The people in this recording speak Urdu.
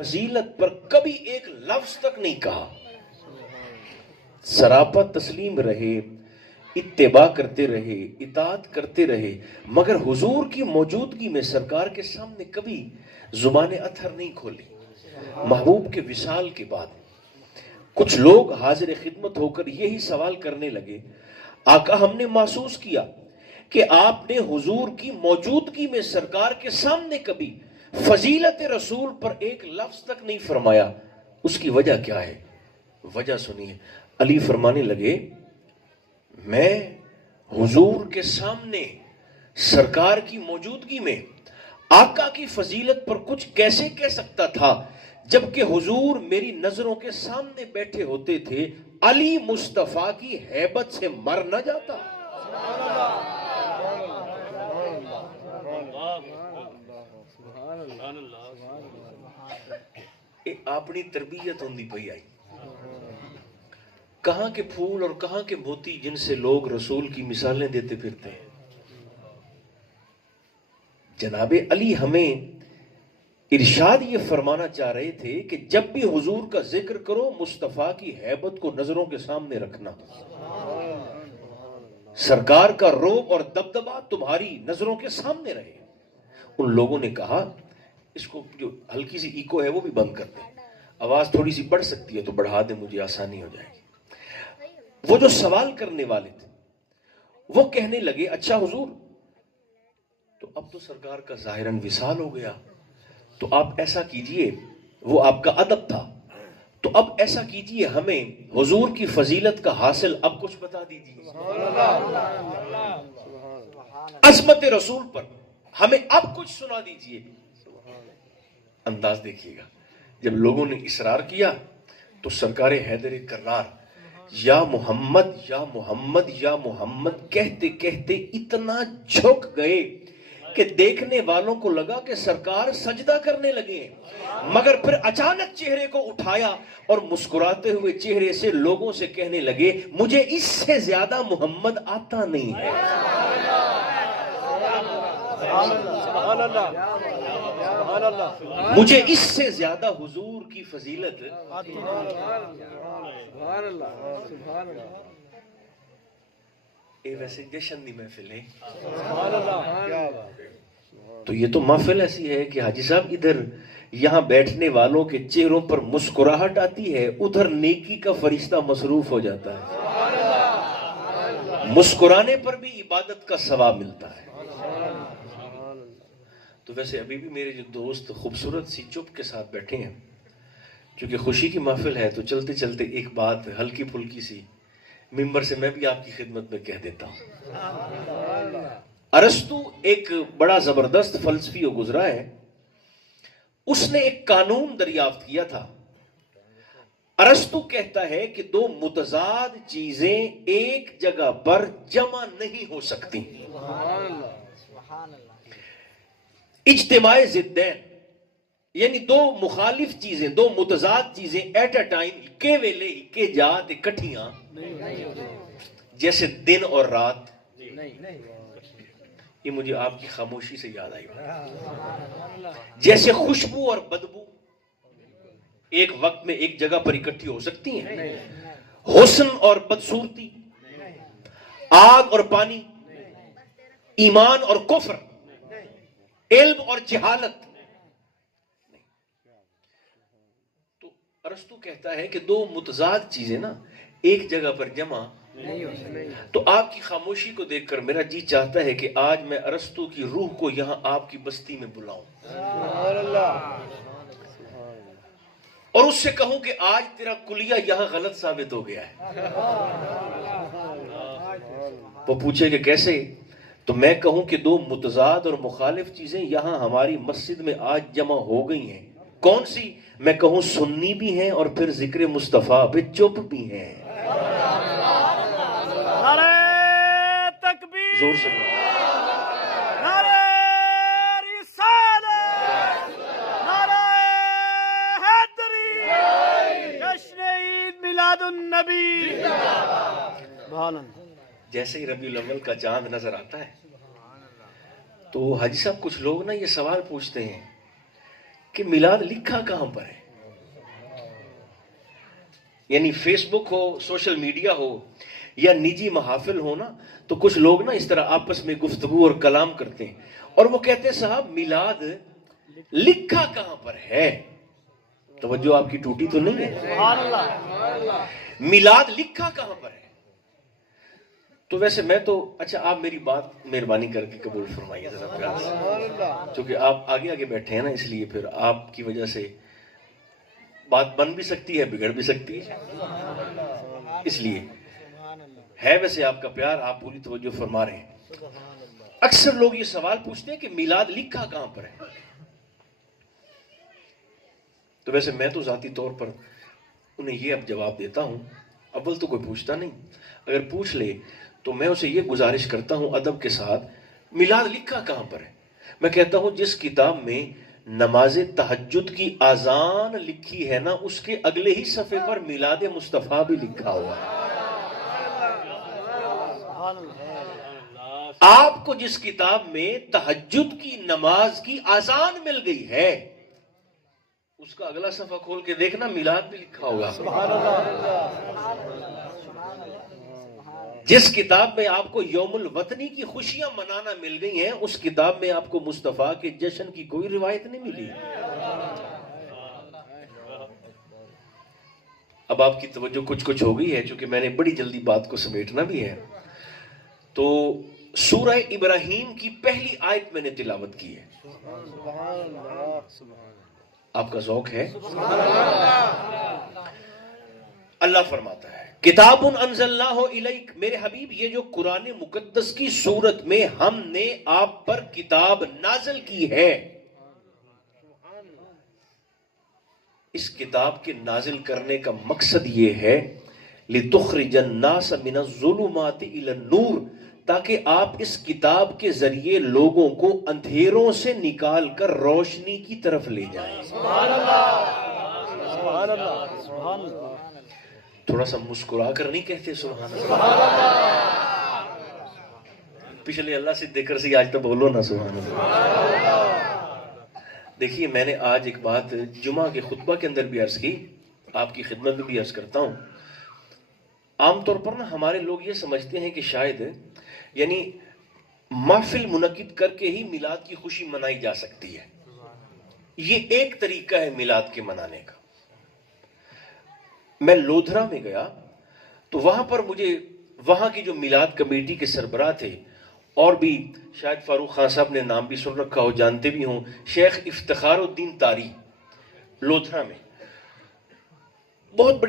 فضیلت پر کبھی ایک لفظ تک نہیں کہا. سراپا تسلیم رہے، اتباع کرتے رہے، اطاعت کرتے رہے، مگر حضور کی موجودگی میں سرکار کے سامنے کبھی زبان اطہر نہیں کھولی. محبوب کے وصال کے بعد کچھ لوگ حاضر خدمت ہو کر یہی سوال کرنے لگے، آقا ہم نے محسوس کیا کہ آپ نے حضور کی موجودگی میں سرکار کے سامنے کبھی فضیلت رسول پر ایک لفظ تک نہیں فرمایا، اس کی وجہ کیا ہے؟ وجہ سنیے. علی فرمانے لگے، میں حضور کے سامنے سرکار کی موجودگی میں آقا کی فضیلت پر کچھ کیسے کہہ سکتا تھا جبکہ حضور میری نظروں کے سامنے بیٹھے ہوتے تھے. علی مصطفیٰ کی ہیبت سے مر نہ جاتا. اپنی تربیت ہوندی پئی آئی. کہاں کے پھول اور کہاں کے موتی جن سے لوگ رسول کی مثالیں دیتے پھرتے ہیں. جناب علی ہمیں ارشاد یہ فرمانا چاہ رہے تھے کہ جب بھی حضور کا ذکر کرو مصطفیٰ کی ہیبت کو نظروں کے سامنے رکھنا. سرکار کا روب اور دبدبا تمہاری نظروں کے سامنے رہے. ان لوگوں نے کہا اس کو جو ہلکی سی ایکو ہے وہ بھی بند کر دیں، آواز تھوڑی سی بڑھ سکتی ہے تو بڑھا دیں، مجھے آسانی ہو جائے گی. وہ جو سوال کرنے والے تھے وہ کہنے لگے، اچھا حضور تو اب تو سرکار کا ظاہراً وصال ہو گیا، تو آپ ایسا کیجئے، وہ آپ کا ادب تھا، تو اب ایسا کیجئے ہمیں حضور کی فضیلت کا حاصل اب کچھ بتا دیجئے. عظمت رسول پر ہمیں اب کچھ سنا دیجئے. انداز دیکھیے گا، جب لوگوں نے اصرار کیا تو سرکار حیدر کرار یا محمد یا محمد یا محمد کہتے کہتے اتنا جھک گئے کہ دیکھنے والوں کو لگا کہ سرکار سجدہ کرنے لگے ہیں، مگر پھر اچانک چہرے کو اٹھایا اور مسکراتے ہوئے چہرے سے لوگوں سے کہنے لگے، مجھے اس سے زیادہ محمد آتا نہیں ہے. مجھے اس سے زیادہ حضور کی فضیلت. اے ویسے جشن دی محفل ہے، تو یہ تو محفل ایسی ہے کہ حاجی صاحب ادھر یہاں بیٹھنے والوں کے چہروں پر مسکراہٹ آتی ہے، ادھر نیکی کا فرشتہ مصروف ہو جاتا ہے. مسکرانے پر بھی عبادت کا ثواب ملتا ہے. تو ویسے ابھی بھی میرے جو دوست خوبصورت سی چپ کے ساتھ بیٹھے ہیں، چونکہ خوشی کی محفل ہے تو چلتے چلتے ایک بات ہلکی پھلکی سی ممبر سے میں بھی آپ کی خدمت میں کہہ دیتا ہوں. ارسطو ایک بڑا زبردست فلسفی و گزرا ہے. اس نے ایک قانون دریافت کیا تھا. ارسطو کہتا ہے کہ دو متضاد چیزیں ایک جگہ پر جمع نہیں ہو سکتی. اجتماع ضدین یعنی دو مخالف چیزیں، دو متضاد چیزیں ایٹ اے ٹائم کے ویلے کے جات اکٹھیاں، جیسے دن اور رات. یہ مجھے آپ کی خاموشی سے یاد آئی. جیسے خوشبو اور بدبو ایک وقت میں ایک جگہ پر اکٹھی ہو سکتی ہیں. حسن اور بدصورتی، آگ اور پانی، ایمان اور کفر، علم اور جہالت. تو ارسطو کہتا ہے کہ دو متضاد چیزیں نا ایک جگہ پر جمع نہیں ہو سکتی. تو آپ کی خاموشی کو دیکھ کر میرا جی چاہتا ہے کہ آج میں ارسطو کی روح کو یہاں آپ کی بستی میں بلاؤں اور اس سے کہوں کہ آج تیرا کلیہ یہاں غلط ثابت ہو گیا ہے. وہ پوچھے کہ کیسے؟ تو میں کہوں کہ دو متضاد اور مخالف چیزیں یہاں ہماری مسجد میں آج جمع ہو گئی ہیں. کون سی؟ میں کہوں سنی بھی ہیں اور پھر ذکر مصطفیٰ پہ چپ بھی ہیں. نعرہ تکبیر، زور سے نعرہ رسالت، نعرہ حیدری، جشن عید میلاد النبی. جیسے ہی ربیع الاول کا چاند نظر آتا ہے تو حاجی صاحب کچھ لوگ نا یہ سوال پوچھتے ہیں کہ میلاد لکھا کہاں پر ہے؟ یعنی فیس بک ہو، سوشل میڈیا ہو یا نجی محافل ہو نا، تو کچھ لوگ نا اس طرح آپس میں گفتگو اور کلام کرتے ہیں اور وہ کہتے ہیں صاحب میلاد لکھا کہاں پر ہے؟ توجہ آپ کی ٹوٹی تو نہیں ہے؟ سبحان اللہ. میلاد لکھا کہاں پر ہے؟ تو ویسے میں تو اچھا آپ میری بات مہربانی کر کے قبول فرمائیے ذرا پیار سے، چونکہ آپ آگے آگے بیٹھے ہیں نا، اس لیے پھر آپ کی وجہ سے بات بن بھی سکتی ہے، بگڑ بھی سکتی ہے، اس لیے ہے ویسے آپ کا پیار، آپ پوری توجہ فرما رہے ہیں. اکثر لوگ یہ سوال پوچھتے ہیں کہ میلاد لکھا کہاں پر ہے؟ تو ویسے میں تو ذاتی طور پر انہیں یہ اب جواب دیتا ہوں. اول تو کوئی پوچھتا نہیں، اگر پوچھ لے تو میں اسے یہ گزارش کرتا ہوں ادب کے ساتھ، میلاد لکھا کہاں پر ہے؟ میں کہتا ہوں جس کتاب میں نماز تہجد کی اذان لکھی ہے نا، اس کے اگلے ہی صفحے پر میلاد مصطفیٰ بھی لکھا ہوا ہے. آپ کو جس کتاب میں تہجد کی نماز کی اذان مل گئی ہے، اس کا اگلا صفحہ کھول کے دیکھنا، میلاد بھی لکھا ہوگا. جس کتاب میں آپ کو یوم الوطنی کی خوشیاں منانا مل گئی ہیں، اس کتاب میں آپ کو مصطفیٰ کے جشن کی کوئی روایت نہیں ملی. اب آپ کی توجہ کچھ ہو گئی ہے، چونکہ میں نے بڑی جلدی بات کو سمیٹنا بھی ہے. تو سورہ ابراہیم کی پہلی آیت میں نے تلاوت کی ہے. آپ کا ذوق ہے؟ اللہ فرماتا ہے کتاب انزلناہ الیک، میرے حبیب یہ جو قرآن مقدس کی صورت میں ہم نے آپ پر کتاب نازل کی ہے، اس کتاب کے نازل کرنے کا مقصد یہ ہے لِتُخْرِجَ النَّاسَ مِنَ الظُّلُمَاتِ إِلَى النُّورِ، تاکہ آپ اس کتاب کے ذریعے لوگوں کو اندھیروں سے نکال کر روشنی کی طرف لے جائیں. سبحان اللہ. سبحان اللہ. سبحان اللہ. تھوڑا سا مسکرا کر نہیں کہتے سبحان اللہ؟ پچھلے اللہ سے دیکھ کر سے آج تو بولو نا سبحان اللہ. دیکھیے میں نے آج ایک بات جمعہ کے خطبہ کے اندر بھی عرض کی، آپ کی خدمت میں بھی عرض کرتا ہوں. عام طور پر نا ہمارے لوگ یہ سمجھتے ہیں کہ شاید یعنی محفل منعقد کر کے ہی میلاد کی خوشی منائی جا سکتی ہے. یہ ایک طریقہ ہے میلاد کے منانے کا. میں لودھرا میں گیا تو وہاں پر مجھے وہاں کی جو میلاد کمیٹی کے سربراہ تھے، اور بھی شاید فاروق خان صاحب نے نام بھی سن رکھا ہو، جانتے بھی ہوں، شیخ افتخار الدین طاری، لودھرا میں بہت بڑی